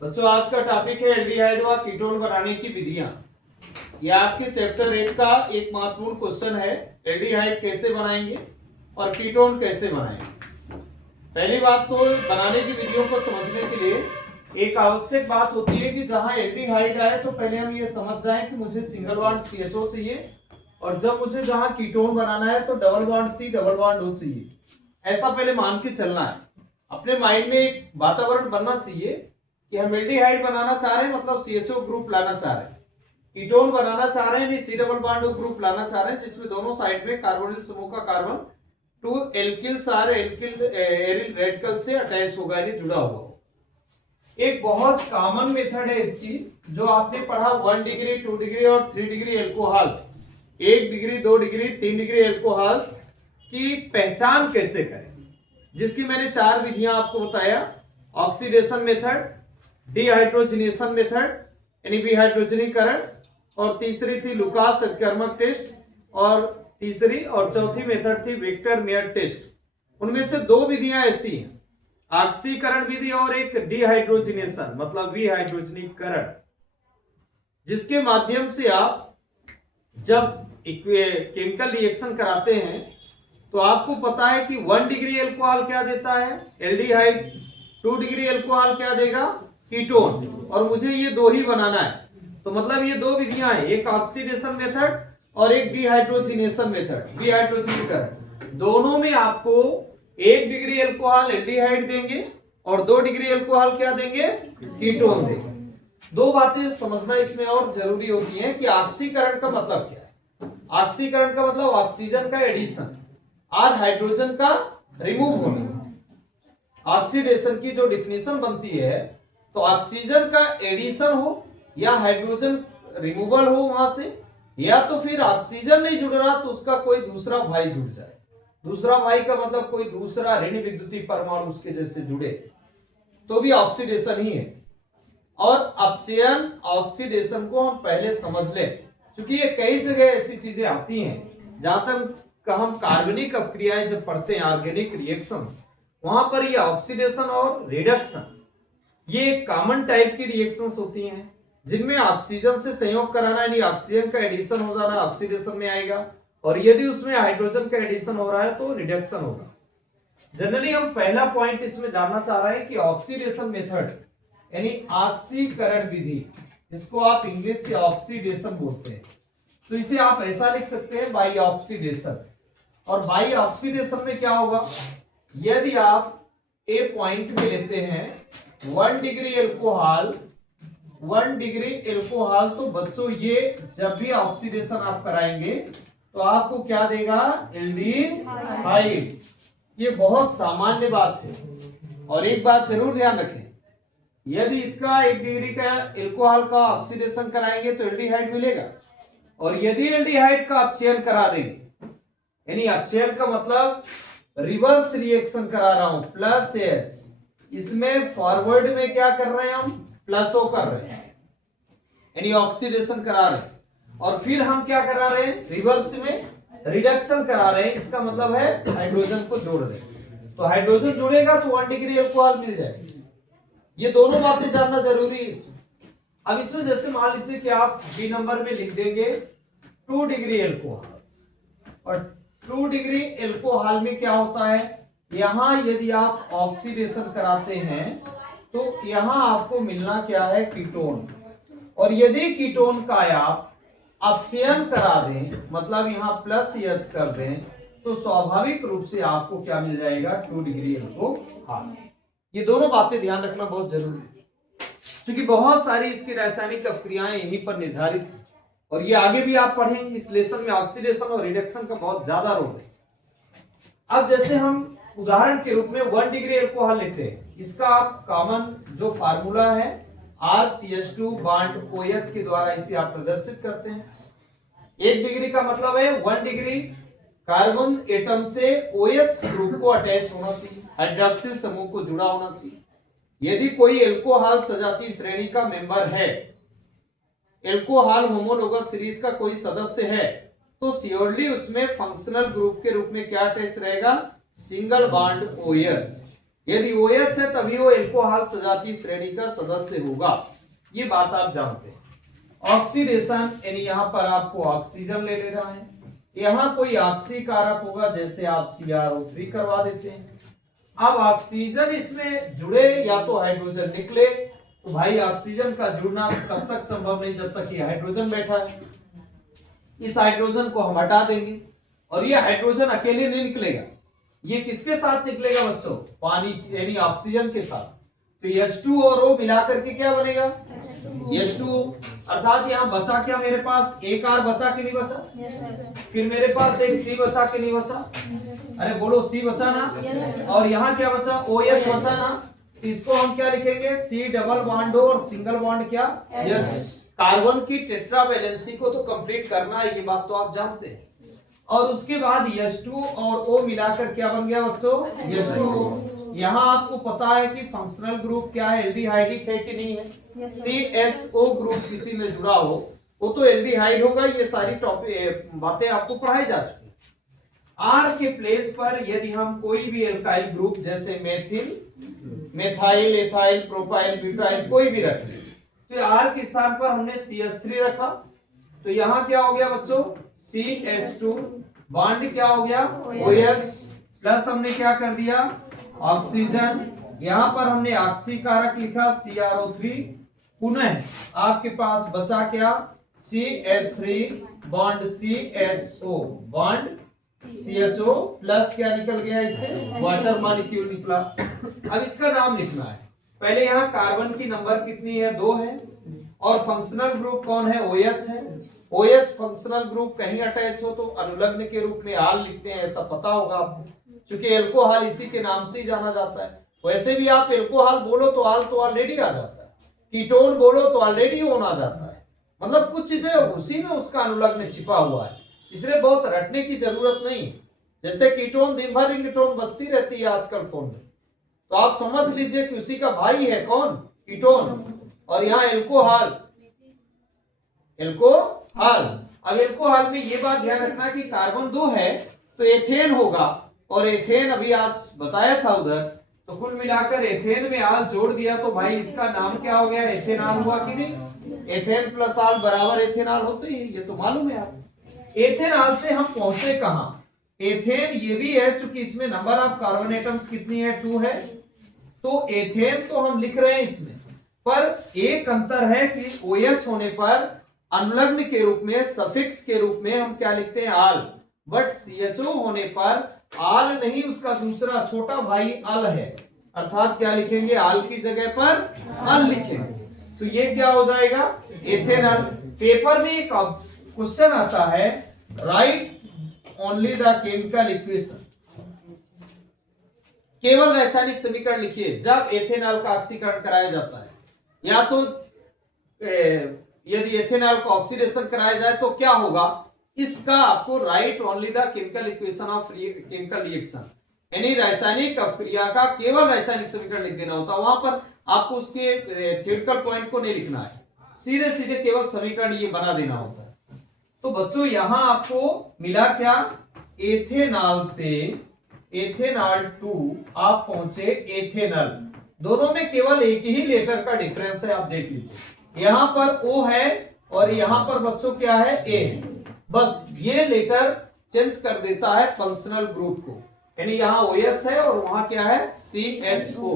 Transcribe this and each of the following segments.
बच्चों आज का टॉपिक है एल्डिहाइड व कीटोन बनाने की विधियां। ये आपके चैप्टर 8 का एक महत्वपूर्ण क्वेश्चन है। एल्डिहाइड कैसे बनाएंगे और कीटोन कैसे बनाएंगे। पहली बात तो बनाने की विधियों को समझने के लिए एक आवश्यक बात होती है कि जहां एल्डिहाइड आए तो पहले हम ये समझ जाएं कि मुझे सिंगल बॉन्ड CHO चाहिए, और जब मुझे जहां कीटोन बनाना है तो double bond C double bond O चाहिए। ऐसा पहले मान के चलना है। अपने माइंड में एक वातावरण बनना चाहिए कि हम एल्डिहाइड बनाना चाह रहे हैं, मतलब CHO ग्रुप लाना चाह रहे हैं। कीटोन बनाना चाह रहे हैं, नहीं C double bond O group लाना चाह रहे हैं, जिसमें दोनों साइड में कार्बोनिल समूह का carbon 2 alkyls R alkyl aryl radical से अटैच होगा, यानी जुड़ा हुआ हो। एक बहुत कॉमन मेथड है इसकी, जो आपने पढ़ा 1 डिग्री 2 डिग्री और 3 degree alcohols, 1 degree 2 degree 3 degree alcohols की पहचान कैसे करें, जिसकी मैंने 4 विधियां आपको बताया। ऑक्सीडेशन मेथड, डिहाइड्रोजनेशन मेथड यानी विहाइड्रोजनीकरण, और तीसरी थी लुकास कर्मक टेस्ट, और तीसरी और चौथी मेथड थी विक्टर मेयर टेस्ट। उनमें से 2 विधियां ऐसी हैं, ऑक्सीकरण विधि और एक डिहाइड्रोजनेशन मतलब विहाइड्रोजनीकरण, जिसके माध्यम से आप जब केमिकल रिएक्शन कराते हैं तो आपको पता है कि 1 डिग्री एल्कोहल क्या देता है, एल्डिहाइड, 2 डिग्री एल्कोहल क्या देगा, कीटोन, और मुझे ये 2 ही बनाना है। तो मतलब ये 2 विधियां हैं, एक ऑक्सीडेशन मेथड और एक डिहाइड्रोजनेशन मेथड, डिहाइड्रोजनीकरण। दोनों में आपको 1 डिग्री एल्कोहल एल्डिहाइड देंगे और 2 डिग्री एल्कोहल क्या देंगे, कीटोन देंगे। 2 बातें समझना इसमें और जरूरी होती हैं कि ऑक्सीकरण का मतलब क्या है। ऑक्सीकरण का मतलब ऑक्सीजन का एडिशन और हाइड्रोजन का रिमूव होना। ऑक्सीडेशन की जो डिफिनेशन बनती है, तो ऑक्सीजन का एडिशन हो या हाइड्रोजन रिमूवल हो वहां से, या तो फिर ऑक्सीजन नहीं जुड़ रहा तो उसका कोई दूसरा भाई जुड़ जाए। दूसरा भाई का मतलब कोई दूसरा ऋण विद्युतीय परमाणु उसके जैसे जुड़े तो भी ऑक्सीडेशन ही है। और अपचयन ऑक्सीडेशन को हम पहले समझ लें, क्योंकि ये कई जगह ऐसी चीजें आती हैं जहां तक हम कार्बनिक अपक्रियाएं जब पढ़ते हैं, ऑर्गेनिक रिएक्शंस, वहां पर ये ऑक्सीडेशन और रिडक्शन ये कॉमन टाइप की रिएक्शंस होती हैं, जिनमें ऑक्सीजन से संयोग कराना यानी ऑक्सीजन का एडिशन हो जाना ऑक्सीडेशन में आएगा, और यदि उसमें हाइड्रोजन का एडिशन हो रहा है तो रिडक्शन होगा। जनरली हम पहला पॉइंट इसमें जानना चाह रहे हैं कि ऑक्सीडेशन मेथड यानी ऑक्सीकरण विधि, इसको आप इंग्लिश से ऑक्सीडेशन बोलते हैं, तो इसे आप ऐसा लिख सकते हैं बाई ऑक्सीडेशन। और बाई ऑक्सीडेशन में क्या होगा, यदि आप ए पॉइंट में लेते हैं 1 डिग्री एल्कोहल, 1 डिग्री एल्कोहल, तो बच्चों ये जब भी ऑक्सीडेशन आप कराएंगे तो आपको क्या देगा, एल्डिहाइड। ये बहुत सामान्य बात है। और एक बात जरूर ध्यान रखें, यदि इसका 1 डिग्री का एल्कोहल का ऑक्सीडेशन कराएंगे तो एल्डिहाइड मिलेगा, और यदि एल्डिहाइड का अपचयन करा देंगे, यानी अपचयन का मतलब रिवर्स रिएक्शन करा रहा हूं, प्लस H, इसमें फॉरवर्ड में क्या कर रहे हैं हम, प्लस O कर रहे हैं, यानी ऑक्सीडेशन करा रहे हैं, और फिर हम क्या करा रहे हैं, रिवर्स में रिडक्शन करा रहे हैं। इसका मतलब है हाइड्रोजन को जोड़ रहे हैं, तो हाइड्रोजन जुड़ेगा तो 1 डिग्री एल्कोहल मिल जाएगी। ये दोनों बातें जानना जरूरी है इसमें। अब इसमें जैसे मान लीजिए कि आप बी नंबर में लिख देंगे 2 डिग्री एल्कोहल, और 2 डिग्री एल्कोहल में क्या होता है, यहां यदि आप ऑक्सीडेशन कराते हैं तो यहां आपको मिलना क्या है, कीटोन, और यदि कीटोन का आप अपचयन करा दें, मतलब यहां प्लस H कर दें, तो स्वाभाविक रूप से आपको क्या मिल जाएगा, 2 डिग्री एल्कोहल। ये दोनों बातें ध्यान रखना बहुत जरूरी है, क्योंकि बहुत सारी इसकी रासायनिक अपक्रियाएं इन्हीं पर निर्धारित है, और ये आगे भी आप पढ़ेंगे। इस लेसन में ऑक्सीडेशन और रिडक्शन का बहुत ज्यादा रोल है। अब जैसे हम उदाहरण के रूप में 1 डिग्री एल्कोहल लेते हैं, इसका आप कॉमन जो फार्मूला है RCH2 बॉन्ड OH के द्वारा इसे आप प्रदर्शित करते हैं। 1 डिग्री का मतलब है 1 डिग्री कार्बन एटम से OH ग्रुप को अटैच होना चाहिए, हाइड्रोक्सिल समूह को जुड़ा होना चाहिए। यदि कोई एल्कोहल सजातीय श्रेणी का मेंबर है, एल्कोहल होमोलोगस सीरीज का कोई सदस्य है, तो श्योरली उसमें फंक्शनल ग्रुप के रूप में क्या अटैच रहेगा, सिंगल बॉन्ड OH। यदि OH है तभी वो एल्कोहल सजातीय श्रेणी का सदस्य होगा, ये बात आप जानते हैं। ऑक्सीडेशन यानी यहां पर आपको ऑक्सीजन ले लेना है, यहां कोई ऑक्सी कारक होगा, जैसे आप CrO3 करवा देते हैं। अब ऑक्सीजन इसमें जुड़े या तो हाइड्रोजन निकले, तो भाई ऑक्सीजन का जुड़ना तब तक संभव नहीं जब तक ये हाइड्रोजन बैठा है। इस हाइड्रोजन को हम हटा देंगे और ये हाइड्रोजन अकेले नहीं निकलेगा, ये किसके साथ निकलेगा बच्चों? पानी यानी ऑक्सीजन के साथ। तो H2 और O मिलाकर के क्या बनेगा? H2O। अर्थात यहाँ बचा क्या मेरे पास? एक R बचा कि नहीं बचा? फिर मेरे पास एक C बचा कि नहीं बचा? अरे बोलो, C बचा ना? और यहाँ क्या बचा? OH बचा ना? तो इसको हम क्या लिखेंगे? C डबल बॉन्ड और सिंगल बॉन्ड क्या? कार्बन की टेट्रा वैलेंसी को तो कंप्लीट करना है, ये बात तो आप जानते हैं। और उसके बाद H2 और O मिलाकर क्या बन गया बच्चों? H2O। यहाँ आपको पता है कि फंक्शनल ग्रुप क्या है? एल्डिहाइडिक है कि नहीं है? CHO ग्रुप किसी में जुड़ा हो वो तो एल्डिहाइड होगा। ये सारी टॉपिक बातें आपको पढ़ाई जा चुकी। R के प्लेस पर यदि हम कोई भी एल्काइल ग्रुप जैसे methyl, methyl, ethyl, propyl, butyl कोई भी रख ले, तो R के स्थान पर हमने CH3 रखा, तो यहाँ क्या हो गया बच्चों? CH2 बॉन्ड क्या हो गया? OH प्लस हमने क्या कर दिया? ऑक्सीजन। यहाँ पर हमने ऑक्सी कारक लिखा CrO3, पुनः आपके पास बचा क्या? CH3 bond CHO bond CHO plus क्या निकल गया इससे? वाटर मॉलिक्यूल निकला। अब इसका नाम लिखना है। पहले यहाँ कार्बन की नंबर कितनी है? 2 है। और फंक्शनल ग्रुप कौन है? OH है। OH फंक्शनल ग्रुप कहीं अटैच हो तो अनुलग्न के रूप में आल लिखते हैं, ऐसा पता होगा आपको, क्योंकि एल्कोहल इसी के नाम से ही जाना जाता है। वैसे भी आप एल्कोहल बोलो तो आल तो ऑलरेडी आ जाता है, कीटोन बोलो तो ऑलरेडी ओन आ जाता है, मतलब कुछ चीजें उसी में उसका अनुलग्न छिपा हुआ है, इसलिए बहुत रटने की जरूरत नहीं। जैसे कीटोन दिन भर रिंगटोन बजती रहती है आजकल फोन में, तो आप समझ लीजिए कि उसी का भाई है कौन? कीटोन। और यहाँ एल्कोहल, एल्कोहल। अब एल्कोहल में ये बात ध्यान रखना कि कार्बन 2 है तो एथेन होगा, और एथेन अभी आज बताया था उधर, तो कुल मिलाकर एथेन में आल जोड़ दिया तो भाई इसका नाम क्या हो गया? एथेनॉल हुआ कि नहीं? एथेन प्लस आल बराबर एथेनॉल होते ही, ये तो मालूम है आप। एथेनॉल से हम पहुंचे कहां? एथेन ये भी है, चूंकि इसमें नंबर ऑफ कार्बन एटम्स कितनी है? 2 है, तो एथेन तो हम लिख रहे हैं इसमें, पर एक अंतर है कि OH होने पर अनुलग्न के रूप में, सफिक्स के रूप में हम क्या लिखते हैं? आल। बट CHO होने पर आल नहीं, उसका दूसरा छोटा भाई अल है, अर्थात क्या लिखेंगे? आल की जगह पर अल लिखेंगे, तो ये क्या हो जाएगा? एथेनॉल। पेपर में एक क्वेश्चन आता है, right only the chemical equation, केवल रासायनिक समीकरण लिखिए जब एथेनॉल का ऑक्सीकरण कराया जाता है, या तो यदि एथेनॉल को ऑक्सीडेशन कराया जाए तो क्या होगा? इसका आपको right only the chemical equation of chemical reaction, यानी रासायनिक अभिक्रिया का केवल रासायनिक समीकरण लिख देना होता है। वहां पर आपको उसके थ्योरेटिकल पॉइंट को नहीं लिखना है, सीधे सीधे केवल समीकरण ये बना देना होता है। तो बच्चों यहां आपको मिला क्या? एथेनॉल से एथेनॉल टू आप पहुंचे एथेनॉल, दोनों में केवल एक ही लेटर का डिफरेंस है, आप देख लीजिए। यहां पर O है और यहां पर बच्चों क्या है? A है, बस ये लेटर चेंज कर देता है फंक्शनल ग्रुप को, यानी यहाँ OH है और वहां क्या है? CHO।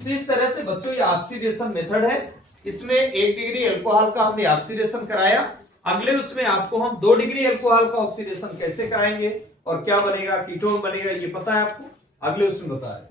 तो इस तरह से बच्चों ये ऑक्सीडेशन मेथड है, इसमें 1 डिग्री अल्कोहल का हमने ऑक्सीडेशन कराया। अगले उसमें आपको हम 2 डिग्री अल्कोहल का ऑक्सीडेशन कैसे कराएंगे और क्या बनेगा? कीटोन बनेगा, ये पता है आपको, अगले उसमें बताया।